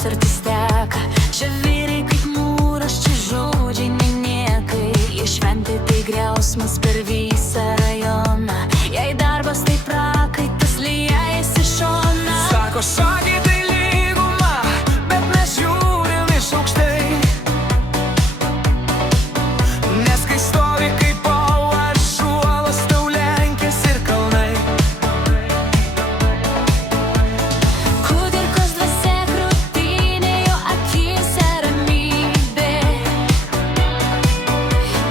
Vilnius arti steka. Čia vyrai kaip mūras, čia žodžiai neniekai. Jie šventė tai griausmas per visą rajoną. Jei darbas tai prakaitas, liejasi šoną. Sako, šakė tai lyguma, bet mes žiūrim iš aukštai. Nes kai stovi kaip ąžuolas, tau lenkias ir kalnai. Kudirkos dvasia krūtinė, jo akyse ramybė.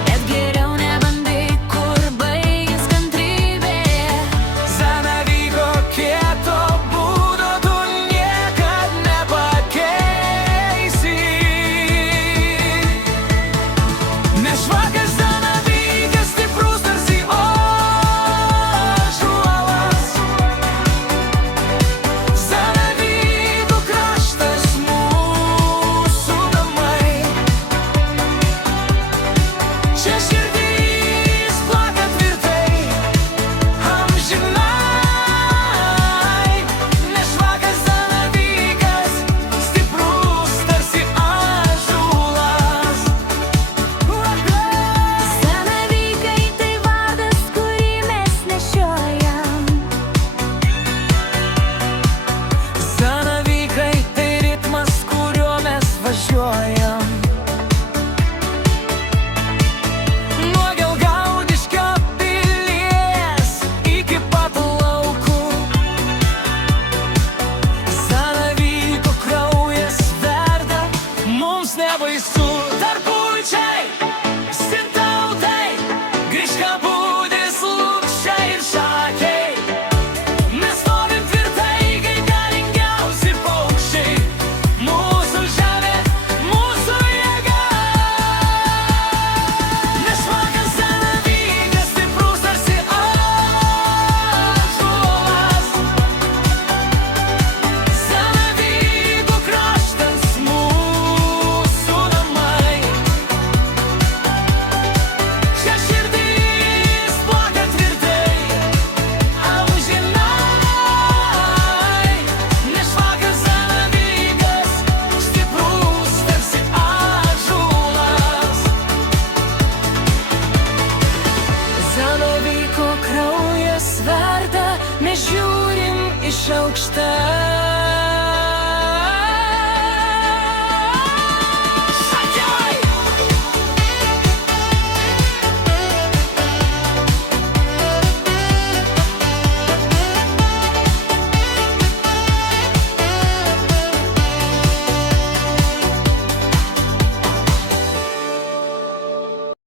Bet geriau nebandyk, kur baigias kantrybė. Zanavyko kieto būdo tu niekad nepakeisi. Nes švakas Zanavykas stiprus tarsi ąžuolas. Zanavyko kraštas mūsų namai. Čia širdis plaka tvirtai, amžinai. Nes švakas Zanavykas stiprus tarsi ąžuolas. Zanavykai tai vardas, kurį mes nešiojam. Zanavykai tai ritmas, kuriuo mes važiuojam. Nuo Gelgaudiškio pilies iki pat laukų. Zanavyko kraujas verda, mums nebaisu. Tarpuičiai, stintautai, Griškabūdis, Lukšiai ir Šakiai. Mes stovim tvirtai, kaip galingiausi paukščiai. Mūsų žemė, mūsų jėga. Nes švakas Zanavykas stiprus tarsi ąžuolas. Zanavyko kraštas mūsų namai. Čia širdis plaka tvirtai, amžinai. Nes švakas Zanavykas stiprus tarsi ąžuolas. Zanavyko kraujas verda, mes žiūrim iš aukštai.